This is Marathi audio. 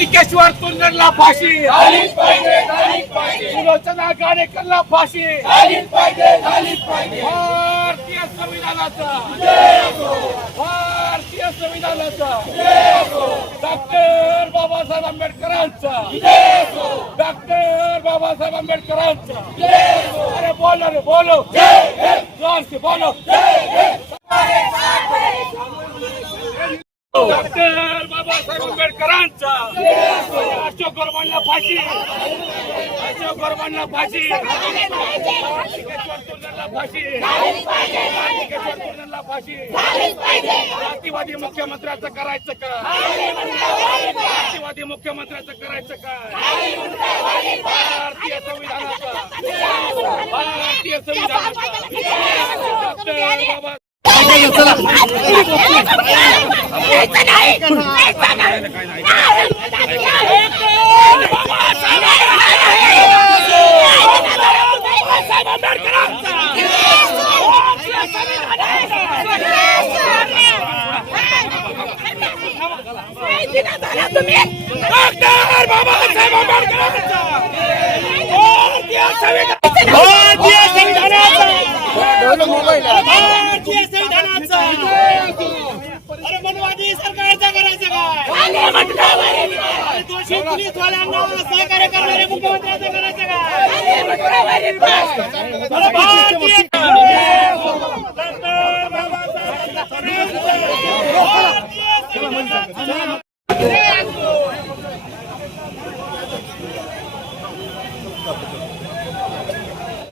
कार्तिकेश्वर तुंदरला फाशी सुलोचना गाडेकरला फाशी भारतीय संविधानाचा डॉक्टर बाबासाहेब आंबेडकरांचा अरे बोलो रे बोलो जोर से बोलो डॉक्टर बाबासाहेब आंबेडकरांचा अशोक गरवांना फाशी जातीवादी मुख्यमंत्र्याचं करायचं का भारतीय संविधानाचा डॉक्टर बाबा अरे मनवादी सरकारचा करायचं काय दोषी पोलीसवाल्यांना सहकार्य करणारे मुख्यमंत्र्यांचं करायचं काय